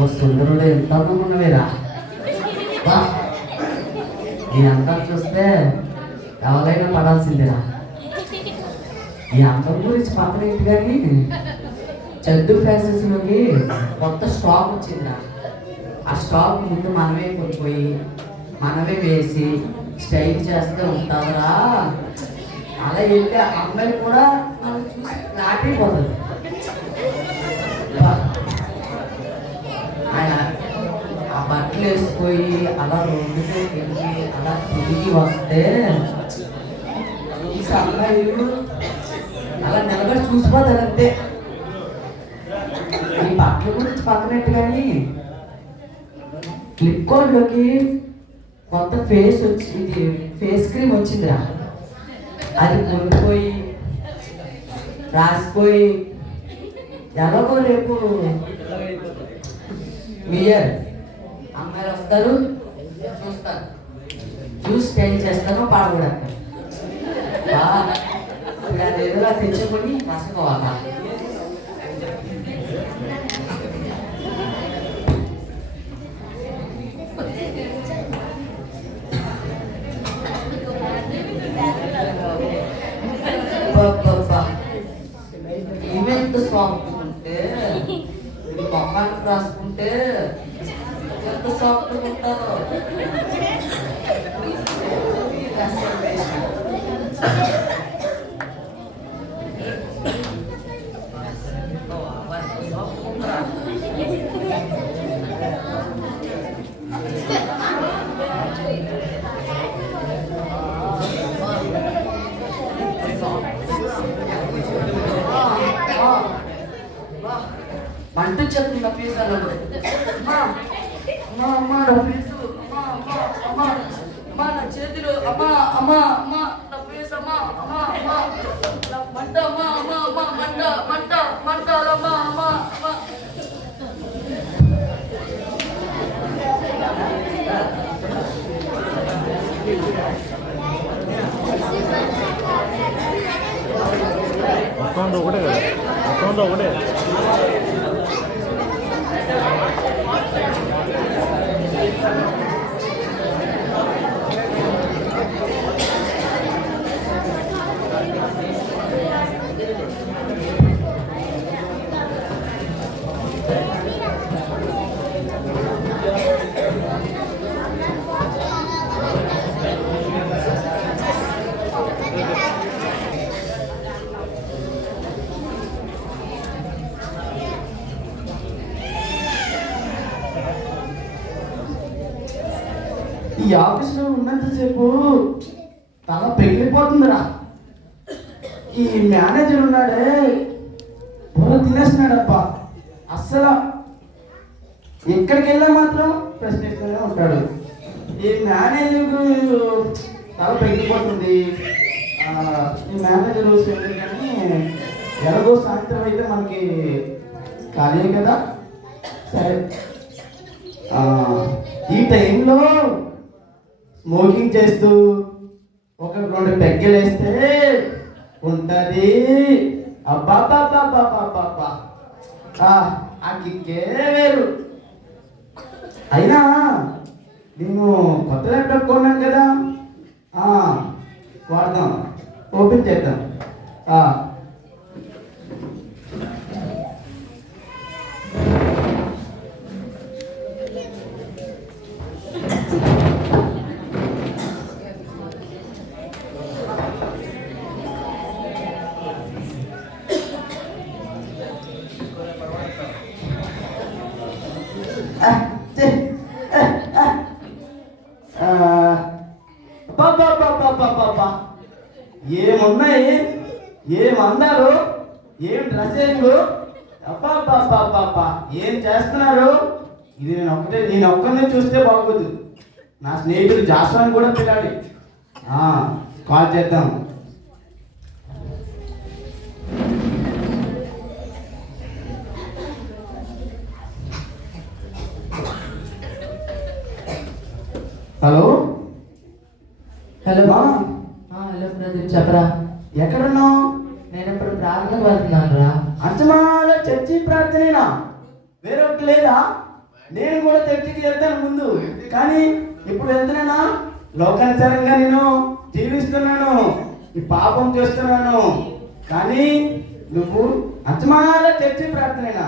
ఓ సుందరుడు ఎంత అందంగా ఉన్నవేరా. ఈ అందం చూస్తే ఎవరైనా పడాల్సిందేరా. ఈ అందం గురించి పక్కన ఏంటి కానీ చద్దు ఫ్యాషన్స్లోకి కొత్త స్టాక్ వచ్చిందిరా. ఆ స్టాక్ ముందు మనమే కొనిపోయి మనమే వేసి స్టైల్ చేస్తే ఉంటారా. అలా వెళ్తే అమ్మాయి కూడా మనం చూసి నాటిపోతుంది. ఆయన ఆ బట్టలు వేసిపోయి అలా రోడ్డుతో వెళ్ళి అలా తిరిగి వస్తే ఈ అమ్మాయిలు అలా నిలబడి చూసిపోతారు అంతే. ఈ బట్టల గురించి పక్కనట్టు కానీ ఫ్లిప్కార్ట్లోకి కొత్త ఫేస్ క్రీమ్ వచ్చిందిరా. అది కొనుక్కోయి రాసిపోయి ఎలాగో రేపు మీయర్ అమ్మాయిలు వస్తారు, చూస్తారు, చూసి స్టైల్ చేస్తాను పాడకూడదు. అదేదో తెచ్చుకొని రాసుకోవాలా. ఈవెంట్ సాఫ్ట్ ఉంటే మొక్కలు రాసుకుంటే ఎంత సాఫ్ట్ ఉంటారో. మంట చెప్తున్న ఫీజు అన్నప్పుడు నా చేతిలో అమ్మా అమ్మా అమ్మా నా ఫీజు అమ్మా అమ్మా అమ్మా మంట అమ్మా అమ్మా అమ్మా మంట మంట మంట అమ్మా అమ్మా అమ్మా. అకౌంట్ ఒకటే కదా, అకౌంట్ ఒకటే. ఈ ఆఫీస్లో ఉన్నంతసేపు తల పెగిలిపోతుందిరా. ఈ మేనేజర్ ఉన్నాడే బుర్ర తినేస్తున్నాడబ్బా. అస్సలు ఎక్కడికి వెళ్ళా మాత్రం ప్రశ్నిస్తూనే ఉంటాడు. ఈ మేనేజర్ తల పెగిలిపోతుంది. ఈ మేనేజర్ కానీ ఎలాగో సాయంత్రం అయితే మనకి ఖాళీ కదా. సరే ఈ టైంలో స్మోకింగ్ చేస్తూ ఒక 2 పెగ్గలు వేస్తే ఉంటుంది. అబ్బాబ్బాబ్బాబ్బాబ్బా ఆ కిక్కే వేరు. అయినా నేను కొత్త ల్యాప్టాప్ కొన్నాను కదా, వాడదాం, ఓపెన్ చేద్దాం. ఏమున్నాయి, ఏమన్నారు, ఏం డ్రెస్సింగ్, అబ్బాబ్బాబ్బాబ్బా ఏం చేస్తున్నారు. ఇది నేను ఒక్కరిని చూస్తే బాగోదు. నా స్నేహితుడు జాస్వాన్ని కూడా పిల్లాడి. కాల్ చేద్దాం. హలో హలో హలో బ్రదర్, చెప్పరా. ఎక్కడున్నావు? నేను ఇప్పుడు ప్రార్థనకు వెళ్తున్నాను రా. అంచమాల చర్చి ప్రార్థనేనా? వేరొకటి లేదా? నేను కూడా చర్చికి వెళ్తాను ముందు, కానీ ఇప్పుడు వెళ్తున్నానా లోకానుసారంగా నేను జీవిస్తున్నాను, ఈ పాపం చేస్తున్నాను. కానీ నువ్వు అచ్చమాల చర్చి ప్రార్థనేనా?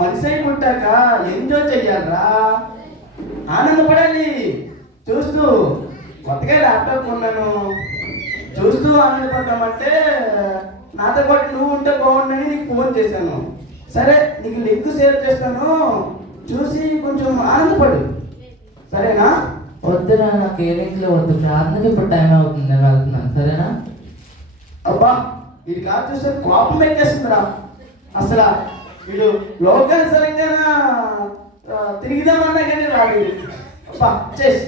మనిషి అయి పుట్టాక ఎంజాయ్ చెయ్యాలరా, ఆనందపడాలి. చూస్తూ కొత్తగా ల్యాప్టాప్ కొన్నాను, చూస్తూ ఆనందపడ్డామంటే నాతో పాటు నువ్వు ఉంటే బాగుండని నీకు ఫోన్ చేశాను. సరే నీకు లింక్ షేర్ చేస్తాను, చూసి కొంచెం ఆనందపడు, సరేనా? వద్దురా, నాకు ఏ లింక్లో వద్దు, ప్రార్థనకి ఇప్పుడు టైం అవుతుంది, నేను వెళ్తున్నాను, సరేనా? అబ్బా ఇది కాదు చూస్తే కోపం ఎక్కేస్తుందిరా. అసలు వీడు లోకానుసరంగా తిరిగిదామన్నా కానీ రాడు. అబ్బా చేసి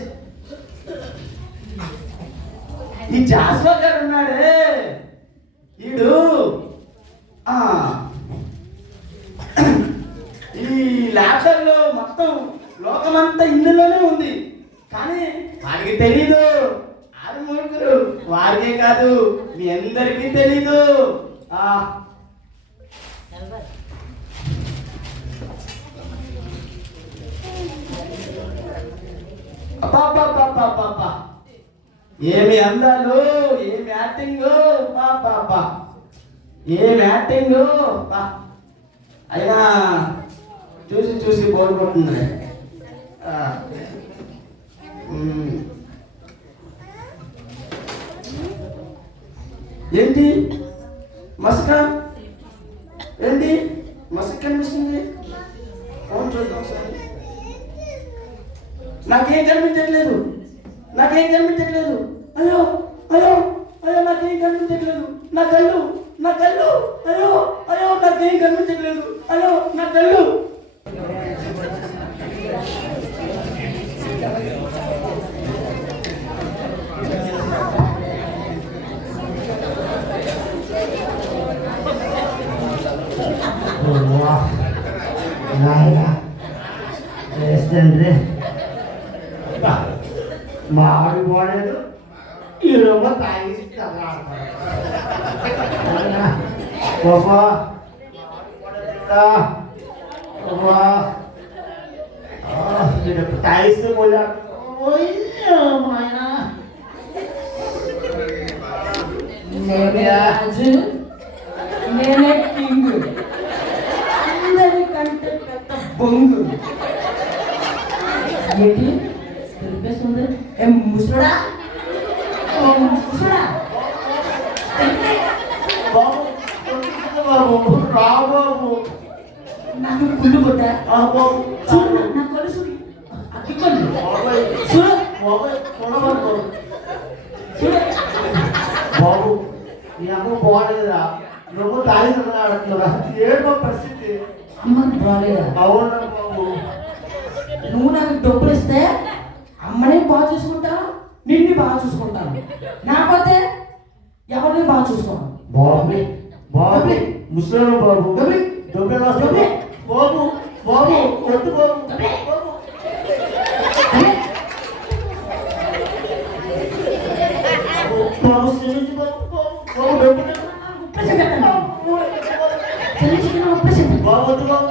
ఈ జాస్వా గారు ఉన్నాడే, వీడు ఈ ల్యాప్టాప్ లో మొత్తం లోకమంతా ఇందులోనే ఉంది, కానీ వాడికి తెలీదు. ఆరు మూడుగురు వారికే కాదు మీ అందరికీ తెలీదు. అబ్బా ఏమి అందాలు, ఏమి యాక్టింగ్, పాపా ఏమి యాక్టింగ్. అయినా చూసి చూసి బోర్ కొడుతుంది. ఏంటి మసక, ఏంటి మసక కనిపిస్తుంది? ఫోన్ చూద్దాం సార్. నాకేం కనిపించట్లేదు, నాకేం కనిపించట్లేదు. అయ్యో అయ్యో అయ్యో నాకేం కనిపించట్లేదు. నా కళ్ళు, నా కళ్ళు, అయ్యో అయ్యో నాకేం కనిపించట్లేదు. అయ్యో నా కళ్ళు. మా ఆవిడ పోలేదు, ఈ రొమ్మ తాగేసి తాగిస్తే పోయాడు. నేనే రాజు, నేనే కింగ్, అందరికంటే పెద్ద బొంగు. ఏంటి తెలిపేస్తుంది? ఏం ముసుడా ముసుడా? బాబు రాబాబు, నాకు గుండు కొట్టా. బాబు చూడు నా కళ్ళు, చూడు అగ్గి కళ్ళు, చూడు చూడు. బాబు నీ అమ్మ బాగాలేదురా, నువ్వు తాగిస్తున్నారా? ఏడు పరిస్థితి. అమ్మ బాగాలేదా? అవునా బాబు, నువ్వు నాకు డబ్బులు ఇస్తే అమ్మని బాగా చూసుకుంటాను, నిన్ను బాగా చూసుకుంటాను, నాకపోతే ఎవరిని బాగా చూసుకోను. బాబు బాబు ముసలి బాబు డబ్బులు వస్తుంది బాబు. బాబు వద్దు బాబు, బాబు క్షమించు బాబు. బాబు డబ్బులు బాబు వద్దు బాబు.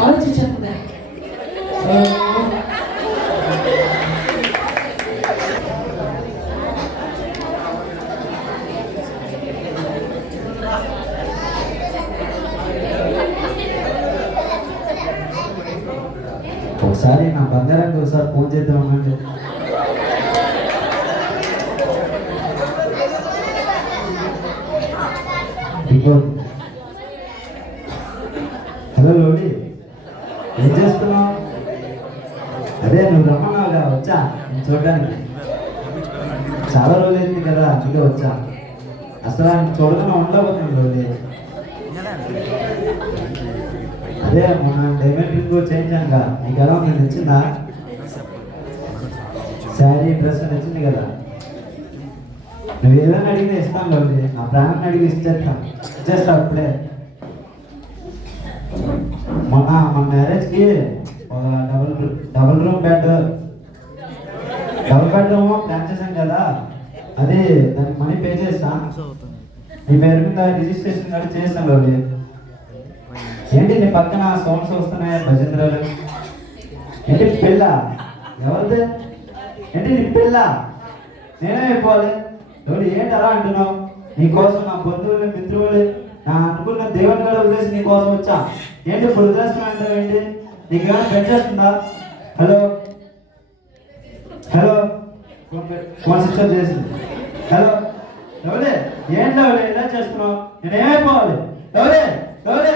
ఆలోచించకుండా ఒకసారి నా బంగారానికి ఒకసారి ఫోన్ చేద్దామంటే హలో లోడి, ఏం చేస్తున్నావు? అదే నువ్వు రమ్మన్నావుగా, వచ్చా నేను చూడడానికి. చాలా రోజులైంది కదా, అందుకే వచ్చా. అసలు ఆయన చూడకుండా ఉండలేకపోతున్నాను లోడి. అదే మొన్న డైమండ్ రింగ్ చేయించానుగా, నీకు ఎలా ఉంది? నచ్చిందా? శారీ డ్రెస్ నచ్చింది కదా? నువ్వు ఏదైనా అడిగితే ఇస్తాను లోడి, నా ప్రాణాన్ని అడిగి ఇచ్చేస్తా అప్పుడే. మొన్న మన మ్యారేజ్కి డబుల్ రూమ్ బెడ్ ప్లాన్ చేశాం కదా, అది దానికి మనీ పే చేస్తా. నీ పేరు మీద రిజిస్ట్రేషన్ కూడా చేస్తాను లవ్లీ. ఏంటి నీ పక్కన సౌండ్స్ వస్తున్నాయి భజంత్రాలు? ఏంటి పిల్ల? ఎవరిది? ఏంటి నీ పిల్ల? నేనే అయిపోవాలి లవ్లీ. ఏంటి అలా అంటున్నావు? నీకోసం నా బంధువులు మిత్రులు నా అనుకున్న దేవుని కూడా వదిలేసి నీ కోసం వచ్చా. ఏంటి ఇప్పుడు వదిలేస్తున్నా అంటావు ఏంటి? నీకు ఏమైనా పెంచేస్తుందా? హలో హలో ఫోన్ స్విచ్ చేసింది. హలో ఎవరే? ఏంటి ఎవరే ఇలా చేస్తున్నావు? నేను ఏమైపోవాలి? ఎవరే ఎవరే